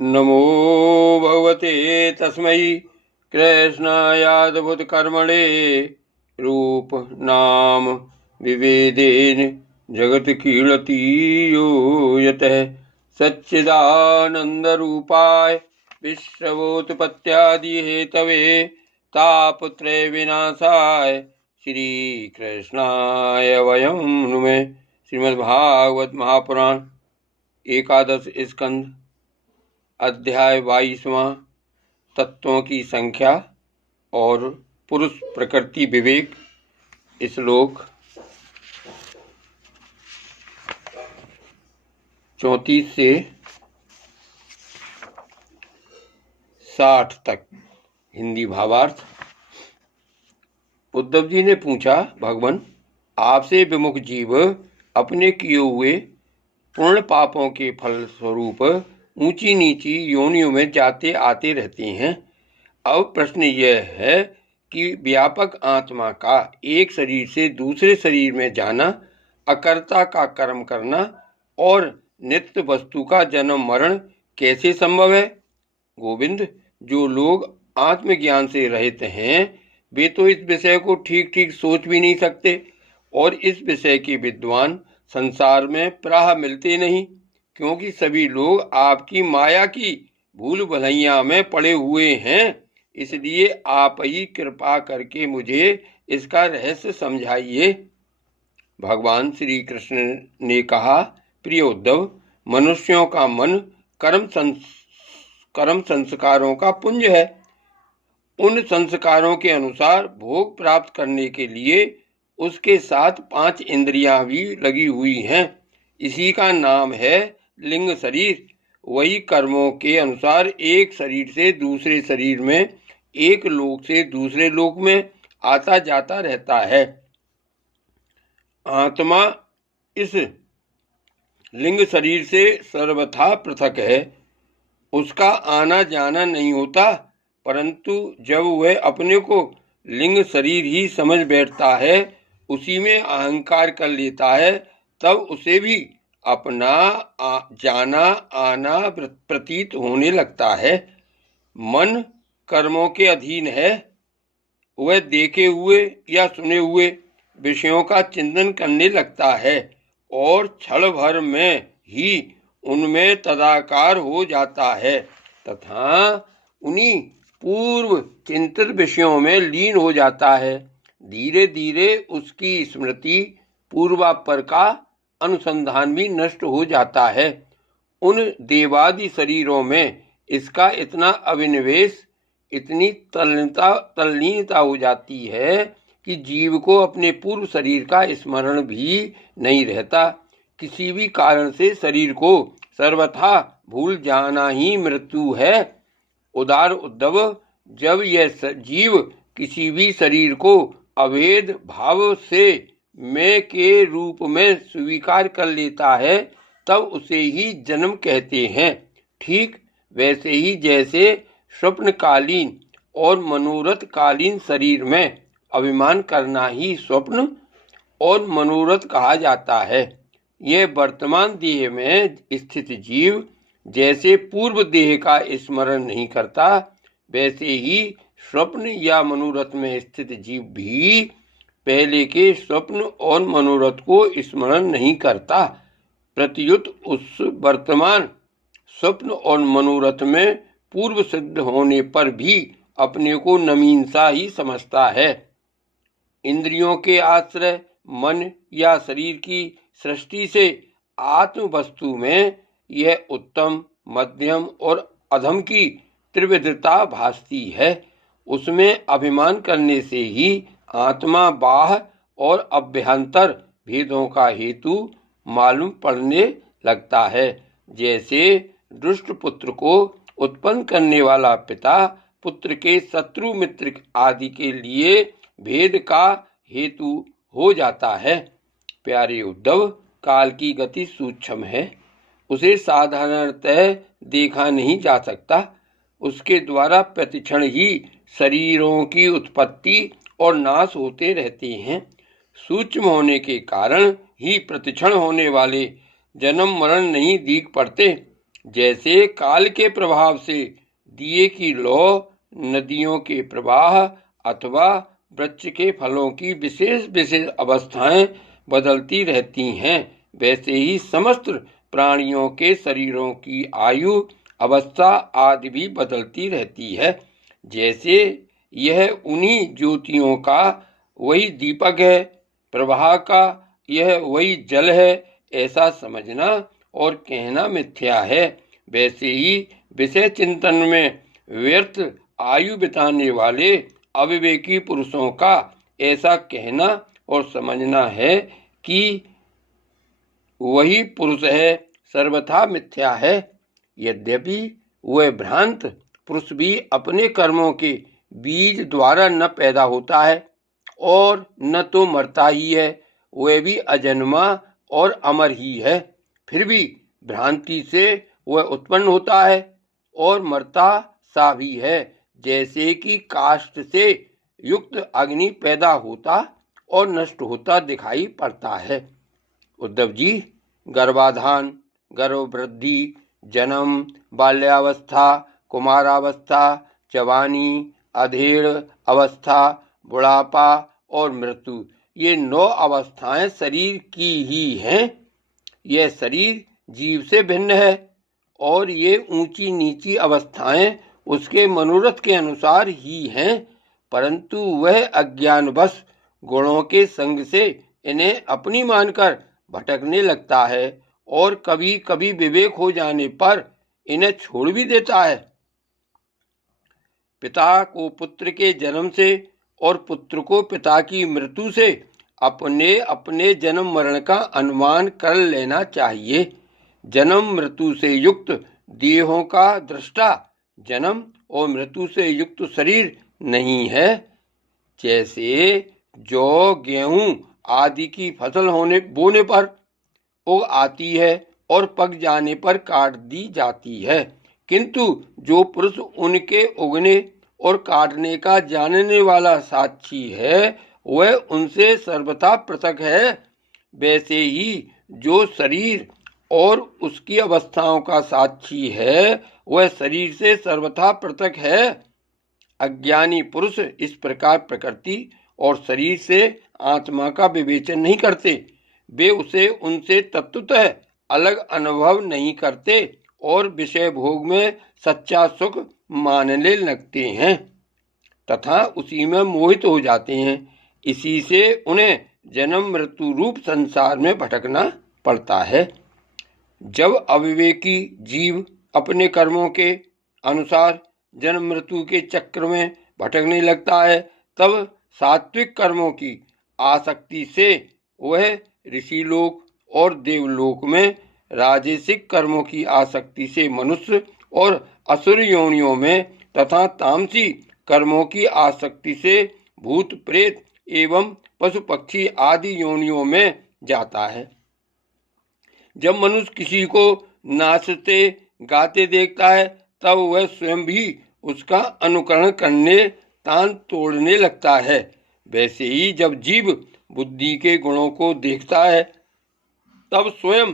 नमो भगवते तस्मै कृष्णायादभुतकर्मणे रूप नाम विभेदेन जगत्कीर्ति यो यतः सच्चिदानन्दरूपाय विश्वोत्पत्त्यादिहेतवे तापत्रय विनाशाय श्रीकृष्णाय वयं नुमः। श्रीमद्भागवत महापुराण एकादश स्कंध अध्याय 22वां तत्वों की संख्या और पुरुष प्रकृति विवेक। श्लोक 34 से 60 तक। हिंदी भावार्थ। उद्धव जी ने पूछा, भगवान, आपसे विमुख जीव अपने किए हुए पूर्ण पापों के फल स्वरूप ऊंची नीची योनियों में जाते आते रहते हैं। अब प्रश्न यह है कि व्यापक आत्मा का एक शरीर से दूसरे शरीर में जाना, अकर्ता का कर्म करना और नित्य वस्तु का जन्म मरण कैसे संभव है? गोविंद, जो लोग आत्मज्ञान से रहित हैं वे तो इस विषय को ठीक ठीक सोच भी नहीं सकते, और इस विषय के विद्वान संसार में प्रायः मिलते नहीं, क्योंकि सभी लोग आपकी माया की भूल भलैया में पड़े हुए हैं। इसलिए आप ही कृपा करके मुझे इसका रहस्य समझाइए। भगवान श्री कृष्ण ने कहा, प्रिय उद्धव, मनुष्यों का मन कर्म संस्कारों का पुंज है। उन संस्कारों के अनुसार भोग प्राप्त करने के लिए उसके साथ 5 इंद्रियां भी लगी हुई हैं। इसी का नाम है लिंग शरीर। वही कर्मों के अनुसार एक शरीर से दूसरे शरीर में, एक लोक से दूसरे लोक में आता जाता रहता है। आत्मा इस लिंग शरीर से सर्वथा पृथक है। उसका आना जाना नहीं होता, परंतु जब वह अपने को लिंग शरीर ही समझ बैठता है, उसी में अहंकार कर लेता है, तब उसे भी अपना जाना आना प्रतीत होने लगता है। मन कर्मों के अधीन है। वह देखे हुए या सुने हुए विषयों का चिंतन करने लगता है और क्षण भर में ही उनमें तदाकार हो जाता है तथा उन्हीं पूर्व चिंतित विषयों में लीन हो जाता है। धीरे धीरे उसकी स्मृति पूर्वापर का अनुसंधान भी नष्ट हो जाता है। उन देवादि शरीरों में इसका इतना अभिनिवेश, इतनी तल्लीनता हो जाती है कि जीव को अपने पूर्व शरीर का स्मरण भी नहीं रहता। किसी भी कारण से शरीर को सर्वथा भूल जाना ही मृत्यु है। उदार उद्धव, जब यह जीव किसी भी शरीर को अभेद भाव से मैं के रूप में स्वीकार कर लेता है, तब उसे ही जन्म कहते हैं। ठीक वैसे ही जैसे स्वप्नकालीन और मनोरथ कालीन शरीर में अभिमान करना ही स्वप्न और मनोरथ कहा जाता है। यह वर्तमान देह में स्थित जीव जैसे पूर्व देह का स्मरण नहीं करता, वैसे ही स्वप्न या मनोरथ में स्थित जीव भी पहले के स्वप्न और मनोरथ को स्मरण नहीं करता। प्रत्युत उस वर्तमान स्वप्न और मनोरथ में पूर्व सिद्ध होने पर भी अपने को नवीन सा ही समझता है। इंद्रियों के आश्रय मन या शरीर की सृष्टि से आत्म वस्तु में यह उत्तम, मध्यम और अधम की त्रिविधता भासती है। उसमें अभिमान करने से ही आत्मा बाह्य और अभ्यंतर भेदों का हेतु मालूम पड़ने लगता है। जैसे दुष्ट पुत्र को उत्पन्न करने वाला पिता पुत्र के शत्रु मित्र आदि के लिए भेद का हेतु हो जाता है। प्यारे उद्धव, काल की गति सूक्ष्म है। उसे साधारणतः देखा नहीं जा सकता। उसके द्वारा प्रतिक्षण ही शरीरों की उत्पत्ति और नाश होते रहते हैं। सूक्ष्म होने के कारण ही प्रतिक्षण होने वाले जन्म मरण नहीं दिख पड़ते। जैसे काल के प्रभाव से दिए की लौ नदियों के प्रवाह अथवा वृक्ष के फलों की विशेष विशेष अवस्थाएं बदलती रहती हैं, वैसे ही समस्त प्राणियों के शरीरों की आयु अवस्था आदि भी बदलती रहती है। जैसे यह उन्हीं ज्योतियों का वही दीपक है, प्रवाह का यह वही जल है, ऐसा समझना और कहना मिथ्या है। वैसे ही विषय चिंतन में व्यर्थ आयु बिताने वाले अविवेकी पुरुषों का ऐसा कहना और समझना है कि वही पुरुष है, सर्वथा मिथ्या है। यद्यपि वह भ्रांत पुरुष भी अपने कर्मों के बीज द्वारा न पैदा होता है और न तो मरता ही है, वह भी अजन्मा और अमर ही है, फिर भी भ्रांति से वह उत्पन्न होता है और मरता सा भी है, जैसे कि काष्ठ से युक्त अग्नि पैदा होता और नष्ट होता दिखाई पड़ता है। उद्धव जी, गर्भाधान, गर्भवृद्धि, जन्म, बाल्यावस्था, कुमारावस्था, जवानी, अधेड़ अवस्था, बुढ़ापा और मृत्यु, ये 9 अवस्थाएं शरीर की ही हैं। यह शरीर जीव से भिन्न है और ये ऊंची नीची अवस्थाएं उसके मनोरथ के अनुसार ही हैं, परंतु वह अज्ञानवश गुणों के संग से इन्हें अपनी मानकर भटकने लगता है और कभी कभी विवेक हो जाने पर इन्हें छोड़ भी देता है। पिता को पुत्र के जन्म से और पुत्र को पिता की मृत्यु से अपने अपने जन्म मरण का अनुमान कर लेना चाहिए। जन्म मृत्यु से युक्त देहों का दृष्टा जन्म और मृत्यु से युक्त शरीर नहीं है। जैसे जौ, गेहूं आदि की फसल बोने पर उग आती है और पक जाने पर काट दी जाती है, किंतु जो पुरुष उनके उगने और काटने का जानने वाला साक्षी है, वह उनसे सर्वथा पृथक है। वैसे ही जो शरीर और उसकी अवस्थाओं का साक्षी है, वह शरीर से सर्वथा पृथक है। अज्ञानी पुरुष इस प्रकार प्रकृति और शरीर से आत्मा का विवेचन नहीं करते, वे उसे उनसे तत्वतः अलग अनुभव नहीं करते और विषय भोग में सच्चा सुख मानने लगते हैं तथा उसी में मोहित हो जाते हैं। इसी से उन्हें जन्म मृत्यु रूप संसार में भटकना पड़ता है। जब अविवेकी जीव अपने कर्मों के अनुसार जन्म मृत्यु के चक्र में भटकने लगता है, तब सात्विक कर्मों की आसक्ति से वह ऋषि लोक और देवलोक में, राजसिक कर्मों की आसक्ति से मनुष्य और असुर योनियों में तथा तामसी कर्मों की आसक्ति से भूत प्रेत एवं पशु पक्षी आदि योनियों में जाता है। जब मनुष्य किसी को नाचते गाते देखता है, तब वह स्वयं भी उसका अनुकरण करने तान तोड़ने लगता है। वैसे ही जब जीव बुद्धि के गुणों को देखता है, तब स्वयं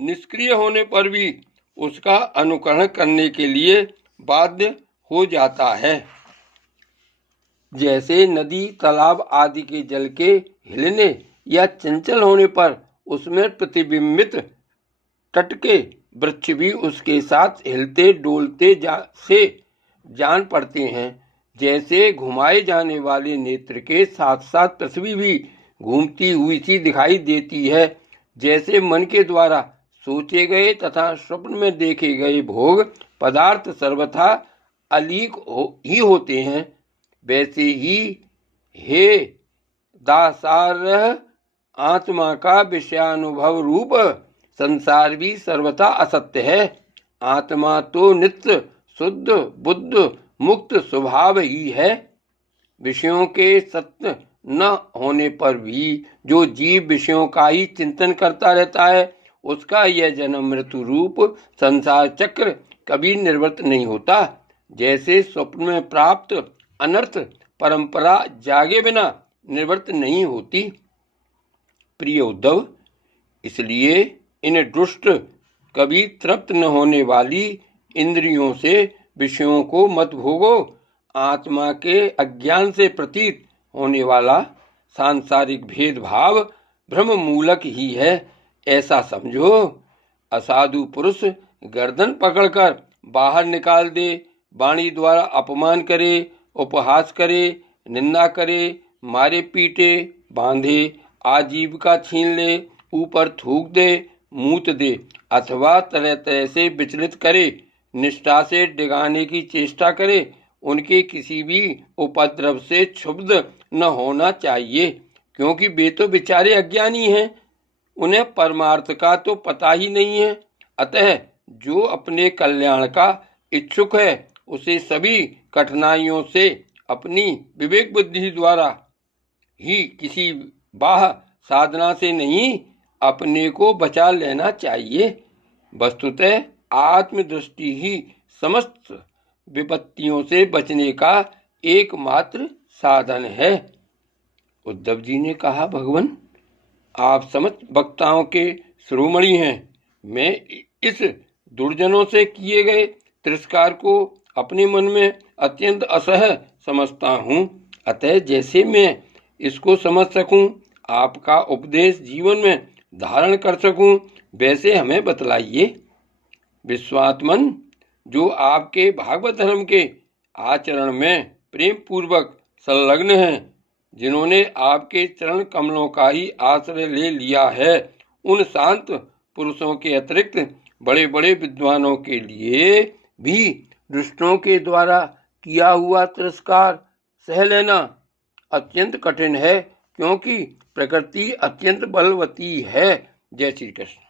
निष्क्रिय होने पर भी उसका अनुकरण करने के लिए बाध्य हो जाता है। जैसे नदी, तालाब आदि के जल के हिलने या चंचल होने पर उसमें प्रतिबिंबित तट के वृक्ष भी उसके साथ हिलते डोलते से जान पड़ते हैं। जैसे घुमाए जाने वाले नेत्र के साथ साथ पृथ्वी भी घूमती हुई सी दिखाई देती है। जैसे मन के द्वारा सोचे गए तथा स्वप्न में देखे गए भोग पदार्थ सर्वथा अलीक ही होते हैं, वैसे ही हे दासारह आत्मा का विषयानुभव रूप संसार भी सर्वथा असत्य है। आत्मा तो नित्य शुद्ध बुद्ध मुक्त स्वभाव ही है। विषयों के सत्य न होने पर भी जो जीव विषयों का ही चिंतन करता रहता है, उसका यह जन्म मृत्यु रूप संसार चक्र कभी निवृत्त नहीं होता। जैसे स्वप्न में प्राप्त अनर्थ परंपरा जागे बिना निवृत्त नहीं होती। प्रिय उद्धव, इसलिए इन दुष्ट कभी तृप्त न होने वाली इंद्रियों से विषयों को मत भोगो। आत्मा के अज्ञान से प्रतीत होने वाला सांसारिक भेदभाव भ्रम मूलक ही है, ऐसा समझो। असाधु पुरुष गर्दन पकड़कर बाहर निकाल दे, वाणी द्वारा अपमान करे, उपहास करे, निंदा करे, मारे पीटे, बांधे, आजीविका छीन ले, ऊपर थूक दे, मूत दे, अथवा तरह तरह से विचलित करे, निष्ठा से डिगाने की चेष्टा करे, उनके किसी भी उपद्रव से क्षुब्ध न होना चाहिए, क्योंकि वे तो बेचारे अज्ञानी हैं, उन्हें परमार्थ का तो पता ही नहीं है। अतः जो अपने कल्याण का इच्छुक है उसे सभी कठिनाइयों से अपनी विवेक बुद्धि द्वारा ही, किसी बाह्य साधना से नहीं, अपने को बचा लेना चाहिए। वस्तुतः आत्मदृष्टि ही समस्त विपत्तियों से बचने का एकमात्र साधन है। उद्धव जी ने कहा, भगवान आप समस्त वक्ताओं के शिरोमणि हैं। मैं इस दुर्जनों से किए गए तिरस्कार को अपने मन में अत्यंत असह्य समझता हूँ। अतः जैसे मैं इसको समझ सकूं, आपका उपदेश जीवन में धारण कर सकूं, वैसे हमें बतलाइए। विश्वात्मन, जो आपके भागवत धर्म के आचरण में प्रेम पूर्वक संलग्न हैं, जिन्होंने आपके चरण कमलों का ही आश्रय ले लिया है, उन शांत पुरुषों के अतिरिक्त बड़े बड़े विद्वानों के लिए भी दुष्टों के द्वारा किया हुआ तिरस्कार सह लेना अत्यंत कठिन है, क्योंकि प्रकृति अत्यंत बलवती है। जय श्री कृष्ण।